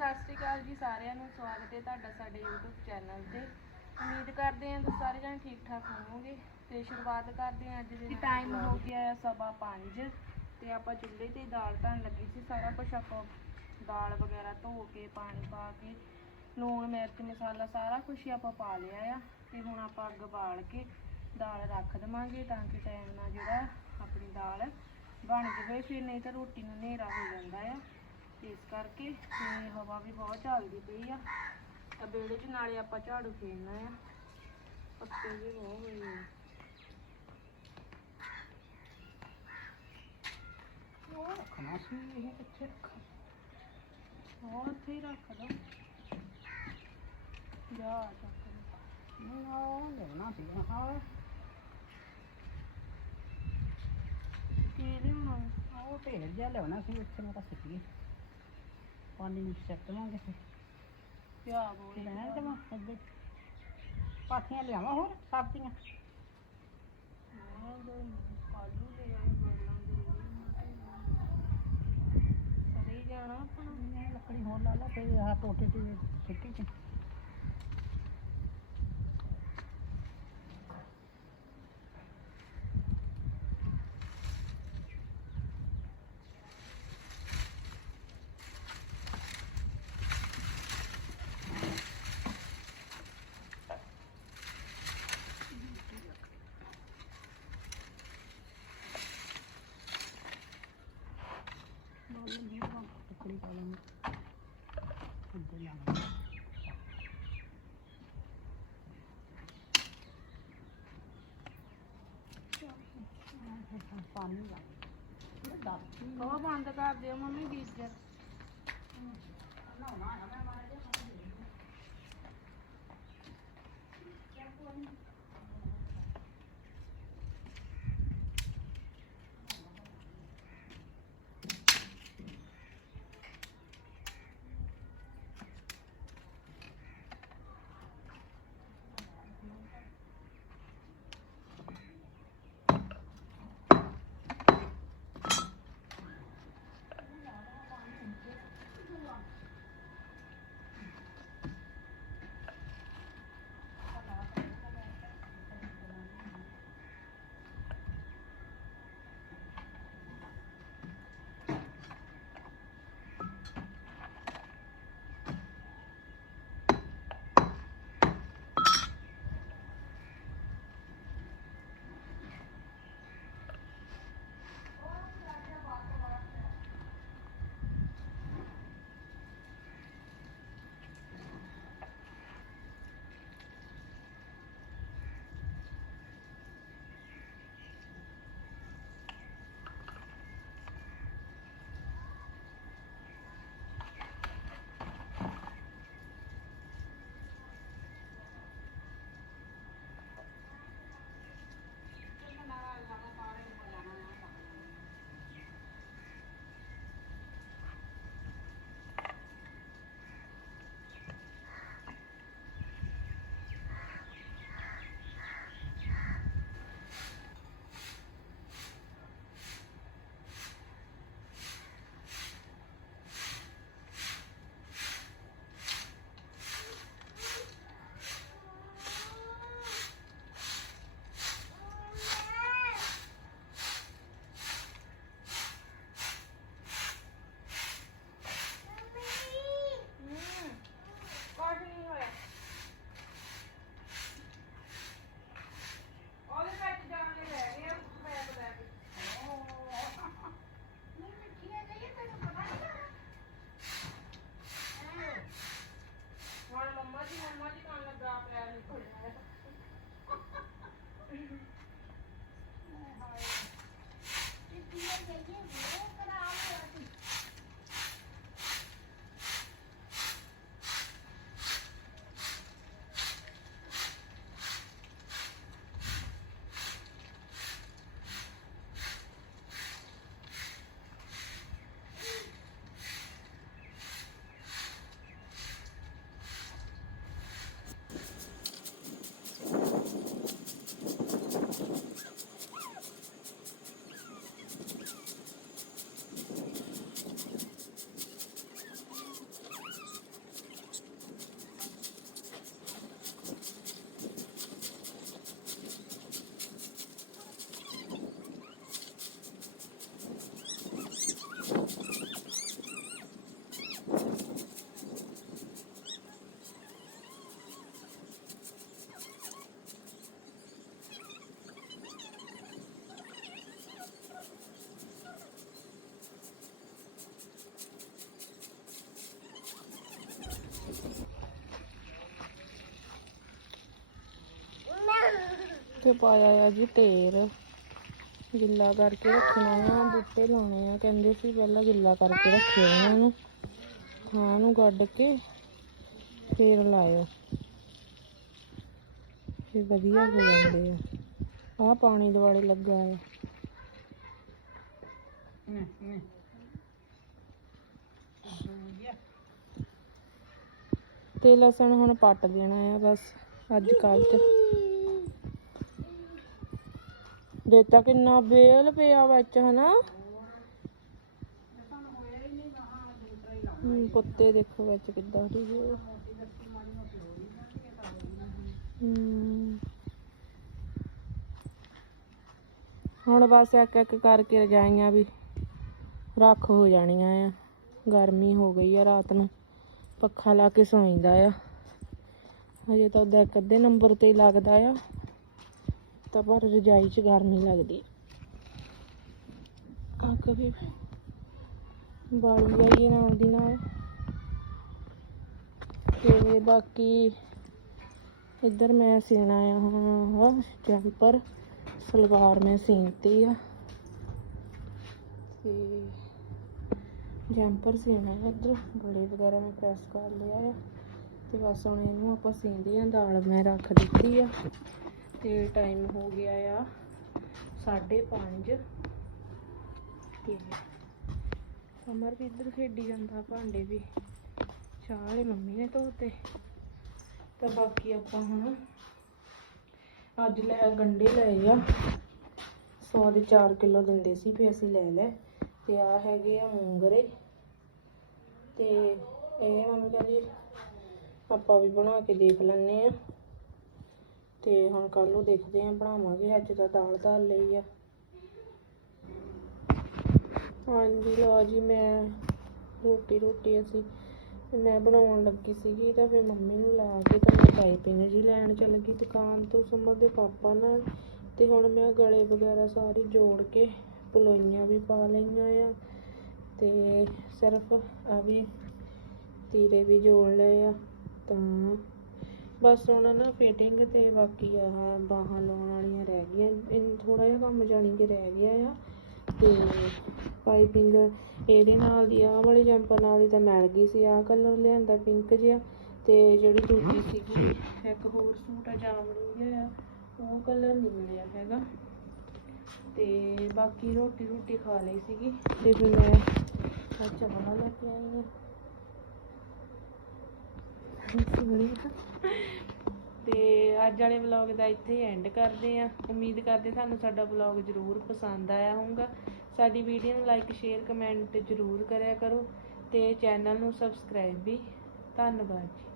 ਸਤਿ ਸ਼੍ਰੀ ਅਕਾਲ ਜੀ ਸਾਰਿਆਂ ਨੂੰ ਸਵਾਗਤ ਹੈ ਤੁਹਾਡਾ ਸਾਡੇ YouTube ਚੈਨਲ ਤੇ। ਉਮੀਦ ਕਰਦੇ ਹਾਂ ਤੁਸੀਂ ਸਾਰੇ ਜਣੇ ਠੀਕ ਠਾਕ ਹੋਵੋਗੇ ਤੇ ਸ਼ੁਰੂਆਤ ਕਰਦੇ ਹਾਂ ਅੱਜ ਦੇ ਟਾਈਮ ਹੋ ਗਿਆ ਹੈ ਸਵਾ 5 ਤੇ ਆਪਾਂ ਚੁੱਲ੍ਹੇ ਤੇ ਦਾਲ ਧਰਨ ਲੱਗੀ ਸੀ। ਸਾਰਾ ਕੁਝ ਆਪਾਂ ਦਾਲ ਵਗੈਰਾ ਧੋ ਕੇ ਪਾਣੀ ਪਾ ਕੇ ਲੂਣ ਮਿਰਚ ਮਸਾਲਾ ਸਾਰਾ ਕੁਝ ਹੀ ਆਪਾਂ ਪਾ ਲਿਆ ਆ ਤੇ ਹੁਣ ਆਪਾਂ ਅੱਗ ਬਾਲ ਕੇ ਦਾਲ ਰੱਖ ਦੇਵਾਂਗੇ ਤਾਂ ਕਿ ਟਾਈਮ ਨਾਲ ਜਿਹੜਾ ਆਪਣੀ ਦਾਲ ਬਣ ਜਾਵੇ। ਫਿਰ ਨਹੀਂ ਤਾਂ ਰੋਟੀ ਨੂੰ ਹਨੇਰਾ ਹੋ ਜਾਂਦਾ ਆ। ਇਸ ਕਰਕੇ ਤੇ ਹਵਾ ਵੀ ਬਹੁਤ ਚੱਲਦੀ ਪਈ ਆ। ਤਾਂ ਵਿਹੜੇ 'ਚ ਨਾਲੇ ਆਪਾਂ ਝਾੜੂ ਫੇਰਨਾ ਆ। ਪੱਤੇ ਵੀ ਬਹੁਤ ਹੋਏ ਆ। ਉਹ ਰੱਖਣਾ ਸੀ ਇਹ ਕਿੱਥੇ ਰੱਖਾਂ? ਉਹ ਉੱਥੇ ਹੀ ਰੱਖ ਦੋ। ਜਾ ਚੱਕ। ਨਹੀਂ ਉਹ ਲੈਣਾ ਸੀ ਹਾਂ ਕੀ ਲਿਆਉਣਾ? ਉਹ ਢੇਰ ਜਿਹਾ ਲਿਆਉਣਾ ਸੀ ਉੱਥੇ ਮੈਂ ਤਾਂ ਸਿੱਟੀ ਪਾਣੀ ਵਿੱਚ ਚੱਕ ਲਾਂਗੇ ਫਿਰ। ਬੋਲੀ ਅੱਗੇ ਪਾਥੀਆਂ ਲਿਆਵਾਂ ਹੋਰ ਸਬਜ਼ੀਆਂ? ਕਾਲੂ ਲੈ ਆਏ ਬਰਲਾਂ ਦੇ ਸਰੀ ਜਾਣਾ ਆਪਣਾ। ਮੈਂ ਲੱਕੜੀ ਹੋਰ ਲਾ ਲਾ ਫਿਰ ਆਹ ਟੋਟੇ ਤੇ ਸਿੱਟੀ ਚ ਲੱਕੜੀ ਪਾ ਲਾਂਗੇ ਅੱਗੇ ਲਾਂਗੇ ਪਾਣੀ ਲਾ। ਦੱਸ ਉਹ ਬੰਦ ਕਰ ਦਿਓ ਮੰਮੀ ਗੀਜ਼ਰ ਇੱਥੇ ਪਾਇਆ ਆ ਜੀ ਤੇਲ। ਗਿੱਲਾ ਕਰਕੇ ਰੱਖਣਾ ਆ, ਬੂਟੇ ਲਾਉਣੇ ਆ। ਕਹਿੰਦੇ ਸੀ ਪਹਿਲਾਂ ਗਿੱਲਾ ਕਰਕੇ ਰੱਖਿਓ ਇਹਨਾਂ ਨੂੰ। ਥਾਂ ਨੂੰ ਗੱਡ ਕੇ ਫੇਰ ਲਾਇਓ। ਫਿਰ ਵਧੀਆ ਹੋ ਜਾਂਦੇ ਆ। ਆਹ ਪਾਣੀ ਦੁਆਲੇ ਲੱਗਾ ਆ। ਨੇ ਨੇ ਤੇ ਲਸਣ ਹੁਣ ਪੱਟ ਦੇਣਾ ਆ ਬਸ, ਅੱਜ ਕੱਲ ਚ ਦੇਤਾ ਕਿੰਨਾ ਬੇਲ ਪਿਆ ਵਿੱਚ ਹਨਾ? ਹਮ, ਦੇਖੋ ਵਿੱਚ ਕਿੱਦਾਂ ਦੀ ਹੋਏ ਹੁਣ ਬਸ ਇੱਕ ਇੱਕ ਕਰਕੇ ਰਜਾਈਆਂ ਵੀ ਰੱਖ ਹੋ ਜਾਣੀਆਂ ਆ। ਗਰਮੀ ਹੋ ਗਈ ਆ ਰਾਤ ਨੂੰ ਪੱਖਾ ਲਾ ਕੇ ਸੌਂਦਾ ਆ। ਹਜੇ ਤਾਂ ਉਹਦਾ ਇੱਕ ਅੱਧੇ ਨੰਬਰ ਤੇ ਹੀ ਲੱਗਦਾ ਆ। ਤਾਂ ਪਰ ਰਜਾਈ 'ਚ ਗਰਮੀ ਲੱਗਦੀ ਆ। ਕभी ਬਾਲੀ ਜਾਈਏ ਨਾਲ ਦੀ ਨਾਲ। ਤੇ ਬਾਕੀ ਇੱਧਰ ਮੈਂ ਸੀਣਾ ਆ ਹਾਂ ਜੈਂਪਰ, ਸਲਵਾਰ ਮੈਂ ਸੀਨਤੀ ਆ। ਤੇ ਜੈਂਪਰ ਸੀਣਾ ਹੈ ਇੱਧਰ ਗਲੇ ਵਗੈਰਾ ਮੈਂ ਪ੍ਰੈਸ ਕਰ ਲਿਆ ਆ। ਤੇ ਬਸ ਹੁਣ ਇਹਨੂੰ ਆਪਾਂ ਸੀਂਦੇ ਆ, ਦਾਲ ਮੈਂ ਰੱਖ ਦਿੱਤੀ ਆ। ਤੇ ਟਾਈਮ ਹੋ ਗਿਆ ਆ 5:30 ਤੇ ਸਮਰ ਵੀ ਇੱਧਰ ਖੇਡੀ ਜਾਂਦਾ, ਭਾਂਡੇ ਵੀ। ਚਾਹ ਵਾਲੇ ਮੰਮੀ ਨੇ ਧੋਤੇ। ਤਾਂ ਬਾਕੀ ਆਪਾਂ ਹੁਣ ਅੱਜ ਲੈ, ਗੰਡੇ ਲਏ ਆ। 100 ਦੇ 4 ਕਿਲੋ ਦਿੰਦੇ ਸੀ ਫੇ ਅਸੀਂ ਲੈ ਲਏ ਤੇ ਆ ਹੈਗੇ ਆ ਮੂੰਗਰੇ। ਤੇ ਇਹ ਮੰਮੀ ਕਹਿੰਦੀ, ਆਪਾਂ ਵੀ ਬਣਾ ਕੇ ਦੇਖ ਲੈਣੇ ਆ। ਤੇ ਹੁਣ ਕੱਲ ਨੂੰ ਦੇਖਦੇ ਆ ਬਣਾਵਾਂਗੇ ਅੱਜ ਤਾਂ ਦਾਲ ਧਰ ਲਈ ਆ। ਹਾਂਜੀ, ਲਓ ਜੀ, ਮੈਂ ਰੋਟੀ ਰੋਟੀ ਅਸੀਂ, ਮੈਂ ਬਣਾਉਣ ਲੱਗੀ ਸੀਗੀ, ਤਾਂ ਫਿਰ ਮੰਮੀ ਨੂੰ ਲਾ ਕੇ ਤਾਂ ਮੈਂ ਪਾਈਪਿੰਗ ਜੀ ਲੈਣ ਚੱਲ ਗਈ ਦੁਕਾਨ ਤੋਂ ਸੁਮਰ ਦੇ ਪਾਪਾ ਨਾਲ। ਤੇ ਹੁਣ ਮੈਂ ਗਲੇ ਵਗੈਰਾ ਸਾਰੇ ਜੋੜ ਕੇ ਪਲੋਈਆਂ ਵੀ ਪਾ ਲਈਆਂ ਆ। ਤੇ ਸਿਰਫ ਆ ਵੀ ਤੀਰੇ ਵੀ ਜੋੜ ਲਏ ਆ, ਤਾਂ ਬਸ ਹੁਣ ਨਾ ਫਿਟਿੰਗ ਤੇ ਬਾਕੀ ਆਹ ਬਾਹਾਂ ਲਾਉਣ ਵਾਲੀਆਂ ਰਹਿ ਗਈਆਂ। ਇਹ ਥੋੜਾ ਜਿਹਾ ਕੰਮ ਜਾਣੀ ਕਿ ਰਹਿ ਗਿਆ ਆ। ਤੇ ਪਾਈਪਿੰਗ ਇਹਦੇ ਨਾਲ ਦੀ, ਆਹ ਵਾਲੇ ਜੰਪਰ ਨਾਲ ਦੀ ਤਾਂ ਮਿਲ ਗਈ ਸੀ, ਆਹ ਕਲਰ ਲਿਆਂਦਾ ਪਿੰਕ ਜਿਹਾ। ਤੇ ਜਿਹੜੀ ਦੂਜੀ ਸੀਗੀ, ਇੱਕ ਹੋਰ ਸੂਟ ਆ, ਜਾਮਣੀ ਜਿਹਾ ਉਹ ਕਲਰ ਨਹੀਂ ਮਿਲਿਆ ਹੈਗਾ। ਤੇ ਬਾਕੀ ਰੋਟੀ ਰੋਟੀ ਖਾ ਲਈ ਸੀਗੀ। ਤੇ ਫਿਰ ਮੈਂ ਆਹ ਚਾਵਲ ਲੈ ਕੇ ਆਈ ਹਾਂ ਤੇ ਅੱਜ ਵਾਲੇ ਵਲੌਗ ਦਾ ਇੱਥੇ ਐਂਡ ਕਰਦੇ ਆ ਉਮੀਦ ਕਰਦੇ ਤੁਹਾਨੂੰ ਸਾਡਾ ਵਲੌਗ ਜ਼ਰੂਰ ਪਸੰਦ ਆਇਆ ਹੋਊਗਾ। ਸਾਡੀ ਵੀਡੀਓ ਨੂੰ ਲਾਈਕ ਸ਼ੇਅਰ ਕਮੈਂਟ ਜ਼ਰੂਰ ਕਰਿਆ ਕਰੋ ਤੇ ਚੈਨਲ ਨੂੰ ਸਬਸਕ੍ਰਾਈਬ ਵੀ। ਧੰਨਵਾਦ ਜੀ।